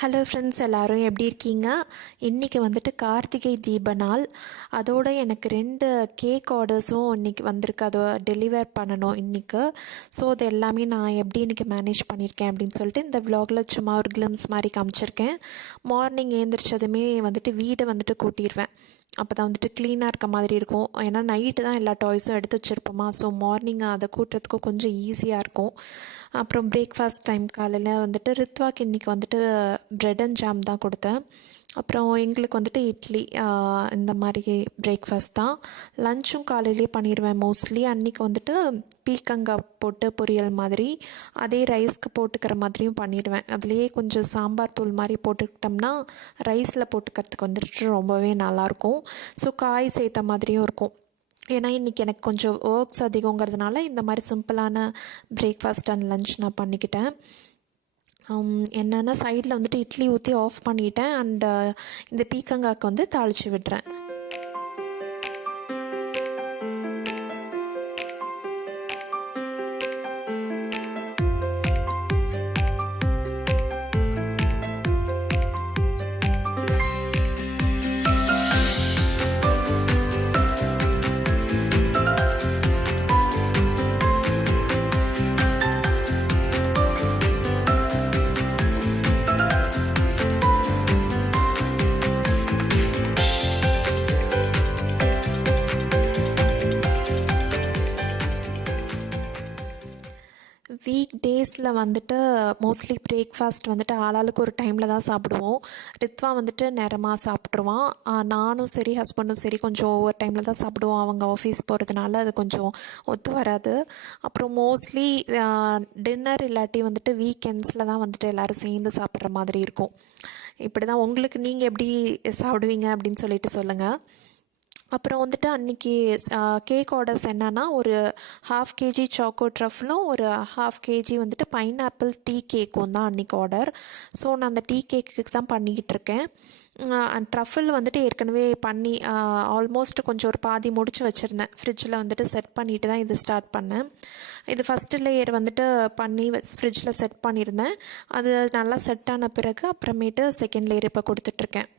Hello friends, எல்லோரும் எப்படி இருக்கீங்க? இன்றைக்கி வந்துட்டு கார்த்திகை தீப நாள். அதோடு எனக்கு 2 கேக் ஆர்டர்ஸும் இன்றைக்கி வந்திருக்கு. அதை டெலிவர் பண்ணணும் இன்றைக்கி. ஸோ அது எல்லாமே நான் எப்படி இன்றைக்கி மேனேஜ் பண்ணியிருக்கேன் அப்படின்னு சொல்லிட்டு இந்த விலாகில் சும்மா ஒரு கிளிம்ஸ் மாதிரி காமிச்சிருக்கேன். மார்னிங் எழுந்திரிச்சதுமே வந்துட்டு வீடை வந்துட்டு கூட்டிடுவேன். அப்போ தான் வந்துட்டு க்ளீனாக இருக்க மாதிரி இருக்கும். ஏன்னா நைட்டு தான் எல்லா டாய்ஸும் எடுத்து வச்சுருப்போமா. ஸோ மார்னிங் அதை கூட்டுறதுக்கும் கொஞ்சம் ஈஸியாக இருக்கும். அப்புறம் பிரேக்ஃபாஸ்ட் டைம் காலையில் வந்துட்டு ரித்வாக்கு இன்றைக்கி வந்துட்டு ப்ரெட் அண்ட் ஜாம் தான் கொடுத்தேன். அப்புறம் எங்களுக்கு வந்துட்டு இட்லி, இந்த மாதிரி பிரேக்ஃபாஸ்ட் தான். லஞ்சும் காலையிலே பண்ணிடுவேன் மோஸ்ட்லி. அன்றைக்கி வந்துட்டு பீக்கங்காய் போட்டு பொரியல் மாதிரி, அதே ரைஸ்க்கு போட்டுக்கிற மாதிரியும் பண்ணிடுவேன். அதுலேயே கொஞ்சம் சாம்பார் தூள் மாதிரி போட்டுக்கிட்டோம்னா ரைஸில் போட்டுக்கிறதுக்கு வந்துட்டு ரொம்பவே நல்லாயிருக்கும். ஸோ காய் சேர்த்த மாதிரியும் இருக்கும். ஏன்னா இன்றைக்கி எனக்கு கொஞ்சம் ஒர்க்ஸ் அதிகங்கிறதுனால இந்த மாதிரி சிம்பிளான பிரேக்ஃபாஸ்ட் அண்ட் லன்ச் நான் பண்ணிக்கிட்டேன். என்னென்னா சைடில் வந்துட்டு இட்லி ஊற்றி ஆஃப் பண்ணிட்டேன். அண்ட் இந்த பீக்கங்காய்க்கு வந்து தாளித்து விடுறேன். வீக் டேஸில் வந்துட்டு மோஸ்ட்லி பிரேக்ஃபாஸ்ட் வந்துட்டு ஆளாளுக்கு ஒரு டைமில் தான் சாப்பிடுவோம். ரித்வா வந்துட்டு நேரமாக சாப்பிட்ருவான். நானும் சரி ஹஸ்பண்டும் சரி கொஞ்சம் ஒவ்வொரு டைமில் தான் சாப்பிடுவோம். அவங்க ஆஃபீஸ் போகிறதுனால அது கொஞ்சம் ஒத்து வராது. அப்புறம் மோஸ்ட்லி டின்னர் இல்லாட்டி வந்துட்டு வீக்கெண்ட்ஸில் தான் வந்துட்டு எல்லோரும் சேர்ந்து சாப்பிட்ற மாதிரி இருக்கும். இப்படி தான். உங்களுக்கு நீங்கள் எப்படி சாப்பிடுவீங்க அப்படின்னு சொல்லிட்டு சொல்லுங்கள். அப்புறம் வந்துட்டு அன்றைக்கி கேக் ஆர்டர்ஸ் என்னென்னா, ஒரு 1/2 kg சாக்கோ ட்ரஃப்லும் ஒரு 1/2 kg வந்துட்டு பைனாப்பிள் டீ கேக்கும் தான் அன்றைக்கி ஆர்டர். ஸோ நான் அந்த டீ கேக்கு தான் பண்ணிக்கிட்டு இருக்கேன். ட்ரஃபிள் வந்துட்டு ஏற்கனவே பண்ணி ஆல்மோஸ்ட் கொஞ்சம் ஒரு பாதி முடிச்சு வச்சுருந்தேன். ஃப்ரிட்ஜில் வந்துட்டு செட் பண்ணிவிட்டு தான் இது ஸ்டார்ட் பண்ணேன். இது ஃபஸ்ட்டு லேயர் வந்துட்டு பண்ணி ஃப்ரிட்ஜில் செட் பண்ணியிருந்தேன். அது நல்லா செட் ஆன பிறகு அப்புறமேட்டு செகண்ட் லேயர் இப்போ கொடுத்துட்ருக்கேன்.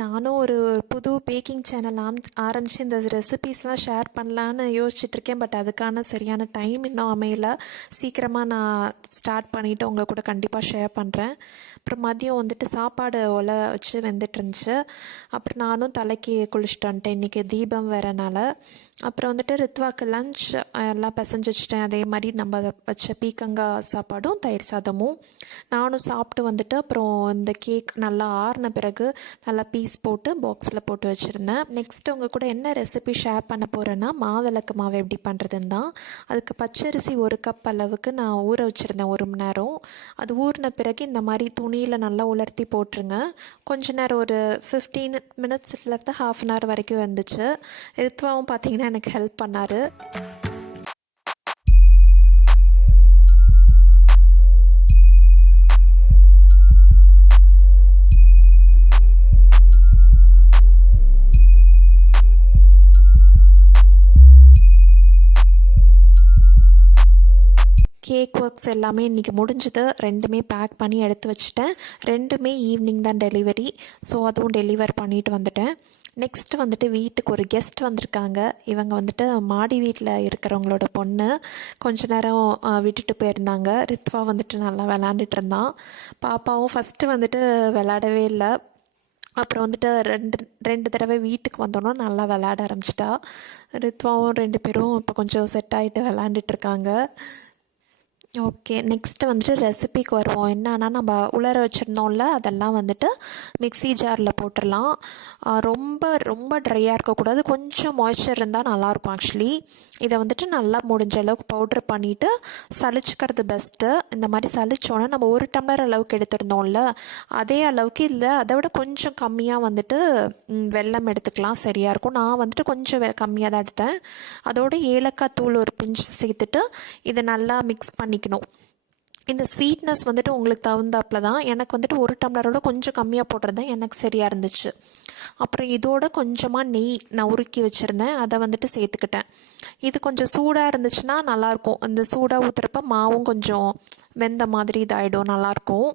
நானும் ஒரு புது பேக்கிங் சேனல் ஆரம்பித்து இந்த ரெசிபீஸ்லாம் ஷேர் பண்ணலான்னு யோசிச்சுட்ருக்கேன். பட் அதுக்கான சரியான டைம் இன்னும் அமையலை. சீக்கிரமாக நான் ஸ்டார்ட் பண்ணிவிட்டு உங்களை கூட கண்டிப்பாக ஷேர் பண்ணுறேன். அப்புறம் மதியம் வந்துட்டு சாப்பாடு ஒலை வச்சு வெந்துட்டு இருந்துச்சு. அப்புறம் நானும் தலைக்கு குளிச்சுட்டு வந்துட்டேன். இன்றைக்கி தீபம் வேறனால. அப்புறம் வந்துட்டு ரித்வாக்கு லஞ்ச் எல்லாம் பிசைஞ்சு வச்சுட்டேன். அதே மாதிரி நம்ம வச்ச பீக்கங்காய் சாப்பாடும் தயிர் சாதமும் நானும் சாப்பிட்டு வந்துட்டு அப்புறம் இந்த கேக் நல்லா ஆறின பிறகு நல்லா பீஸ் போட்டு பாக்ஸில் போட்டு வச்சுருந்தேன். நெக்ஸ்ட்டு உங்கள் கூட என்ன ரெசிபி ஷேர் பண்ண போகிறேன்னா, மாவிளக்கு மாவு எப்படி பண்ணுறதுன்னு தான். அதுக்கு பச்சரிசி 1 கப் அளவுக்கு நான் ஊற வச்சுருந்தேன் 1 மணி நேரம். அது ஊறின பிறகு இந்த மாதிரி துணியில் நல்லா உலர்த்தி போட்டுருங்க. கொஞ்ச நேரம் ஒரு 15 மினிட்ஸ்லேருந்து 1/2 அன் ஹவர் வரைக்கும் வந்துச்சு. ரித்வாவும் பார்த்திங்கன்னா எனக்கு ஹெல்ப் பண்ணார். கேக் ஒர்க்ஸ் எல்லாமே இன்றைக்கி முடிஞ்சுது. 2மே பேக் பண்ணி எடுத்து வச்சுட்டேன். 2மே ஈவினிங் தான் டெலிவரி. ஸோ அதுவும் டெலிவர் பண்ணிட்டு வந்துட்டேன். நெக்ஸ்ட்டு வந்துட்டு வீட்டுக்கு ஒரு கெஸ்ட் வந்திருக்காங்க. இவங்க வந்துட்டு மாடி வீட்டில் இருக்கிறவங்களோட பொண்ணு. கொஞ்ச நேரம் விட்டுட்டு போயிருந்தாங்க. ரித்வா வந்துட்டு நல்லா விளாண்டுட்டு இருந்தான். பாப்பாவும் ஃபஸ்ட்டு வந்துட்டு விளாடவே இல்லை. அப்புறம் வந்துட்டு ரெண்டு தடவை வீட்டுக்கு வந்தோன்னா நல்லா விளையாட ஆரம்பிச்சிட்டா. ரித்வாவும் 2 பேரும் இப்போ கொஞ்சம் செட் ஆகிட்டு விளாண்டுட்ருக்காங்க. ஓகே, நெக்ஸ்ட்டு வந்துட்டு ரெசிபிக்கு வருவோம். என்னன்னா, நம்ம உலர வச்சுருந்தோம்ல, அதெல்லாம் வந்துட்டு மிக்ஸி ஜாரில் போட்டுடலாம். ரொம்ப ரொம்ப ட்ரையாக இருக்கக்கூடாது, கொஞ்சம் மாய்ஸ்சர் இருந்தால் நல்லாயிருக்கும். ஆக்சுவலி இதை வந்துட்டு நல்லா முடிஞ்ச அளவுக்கு பவுட்ரு பண்ணிவிட்டு சளிச்சிக்கிறது பெஸ்ட்டு. இந்த மாதிரி சளிச்சோன்னே நம்ம 1 டம்ளர் அளவுக்கு எடுத்திருந்தோம்ல, அதே அளவுக்கு இல்லை, அதை விட கொஞ்சம் கம்மியாக வந்துட்டு வெல்லம் எடுத்துக்கலாம், சரியாக இருக்கும். நான் வந்துட்டு கொஞ்சம் கம்மியாக தான் எடுத்தேன். அதோடு ஏலக்காய் தூள் ஒரு பிஞ்சு சேர்த்துட்டு இதை நல்லா மிக்ஸ் பண்ணிக்கணும். இந்த ஸ்வீட்னஸ் வந்துட்டு உங்களுக்கு தகுந்தாப்பில் தான். எனக்கு வந்துட்டு 1 டம்ளரோட கொஞ்சம் கம்மியாக போட்டிருந்தேன், எனக்கு சரியாக இருந்துச்சு. அப்புறம் இதோட கொஞ்சமாக நெய் நான் உருக்கி வச்சுருந்தேன், அதை வந்துட்டு சேர்த்துக்கிட்டேன். இது கொஞ்சம் சூடாக இருந்துச்சுன்னா நல்லாயிருக்கும். இந்த சூடாக ஊற்றுறப்ப மாவும் கொஞ்சம் வெந்த மாதிரி இதாகிடும், நல்லாயிருக்கும்.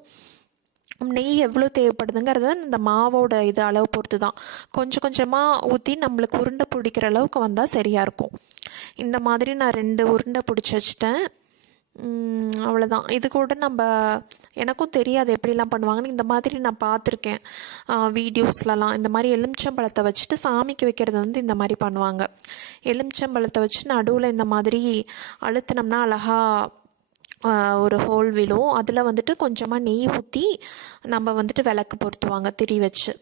நெய் எவ்வளோ தேவைப்படுதுங்கிறத இந்த மாவோட இது அளவு பொறுத்து தான். கொஞ்சம் கொஞ்சமாக ஊற்றி நம்மளுக்கு உருண்டை பிடிக்கிற அளவுக்கு வந்தால் சரியாக இருக்கும். இந்த மாதிரி நான் 2 உருண்டை பிடிச்சி வச்சுட்டேன். அவ்வளோதான். இது கூட நம்ம எனக்கும் தெரியாது எப்படிலாம் பண்ணுவாங்கன்னு. இந்த மாதிரி நான் பார்த்துருக்கேன் வீடியோஸ்லலாம். இந்த மாதிரி எலுமிச்சம்பழத்தை வச்சுட்டு சாமிக்கு வைக்கிறது வந்து இந்த மாதிரி பண்ணுவாங்க. எலுமிச்சம்பழத்தை வச்சு நடுவில் இந்த மாதிரி அழுத்தினோம்னா அழகாக ஒரு ஹோல் விழும். அதில் வந்துட்டு கொஞ்சமாக நெய் ஊற்றி நம்ம வந்துட்டு விளக்கு பொருத்துவாங்க திரி வச்சு.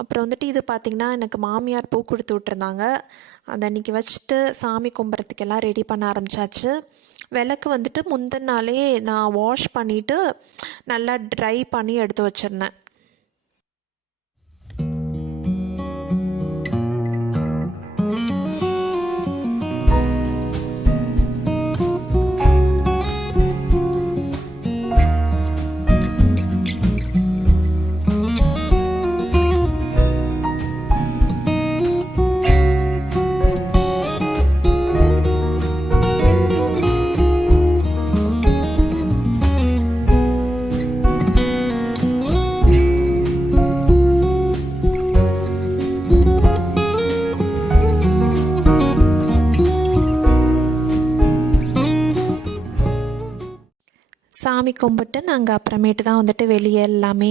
அப்புறம் வந்துட்டு இது பார்த்திங்கன்னா எனக்கு மாமியார் பூ கொடுத்து விட்டுருந்தாங்க. அதை அன்றைக்கி வச்சுட்டு சாமி கும்பிட்றதுக்கெல்லாம் ரெடி பண்ண ஆரம்பித்தாச்சு. விளக்கு வந்துட்டு முந்தின நாளே நான் வாஷ் பண்ணிவிட்டு நல்லா ட்ரை பண்ணி எடுத்து வச்சுருந்தேன். சாமி கும்பிட்டு நாங்கள் அப்புறமேட்டு தான் வந்துட்டு வெளியே எல்லாமே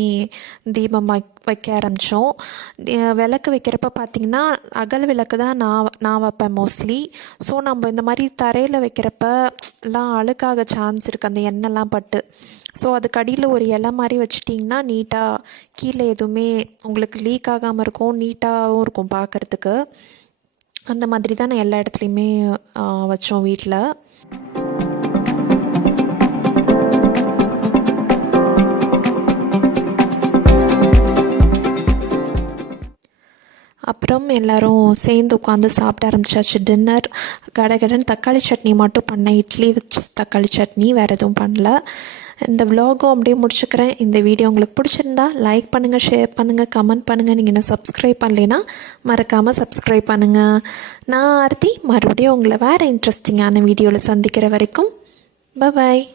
தீபம் வைக்க ஆரம்பித்தோம். விளக்கு வைக்கிறப்ப பார்த்திங்கன்னா அகல் விளக்கு தான் நான் வைப்பேன் மோஸ்ட்லி. ஸோ நம்ம இந்த மாதிரி தரையில் வைக்கிறப்ப எல்லாம் அழுக்காக சான்ஸ் இருக்குது, அந்த எண்ணெய்லாம் பட்டு. ஸோ அதுக்கு அடியில் ஒரு இலை மாதிரி வச்சிட்டிங்கன்னா நீட்டாக கீழே எதுவுமே உங்களுக்கு லீக் ஆகாமல் இருக்கும், நீட்டாகவும் இருக்கும் பார்க்குறதுக்கு. அந்த மாதிரி தான் நான் எல்லா இடத்துலையுமே வச்சோம் வீட்டில். அப்புறம் எல்லோரும் சேர்ந்து உட்காந்து சாப்பிட ஆரம்பித்தாச்சு. டின்னர் கடகடன் தக்காளி சட்னி மட்டும் பண்ணேன், இட்லி வச்சு தக்காளி சட்னி, வேறு எதுவும் பண்ணல. இந்த விலாகும் அப்படியே முடிச்சுக்கிறேன். இந்த வீடியோ உங்களுக்கு பிடிச்சிருந்தா லைக் பண்ணுங்கள், ஷேர் பண்ணுங்கள், கமெண்ட் பண்ணுங்கள். நீங்கள் இன்னும் சப்ஸ்கிரைப் பண்ணலைன்னா மறக்காமல் சப்ஸ்கிரைப் பண்ணுங்கள். நான் ஆர்த்தி மறுபடியும் உங்களை வேறு இன்ட்ரெஸ்டிங்கான வீடியோவில் சந்திக்கிற வரைக்கும் பாய்.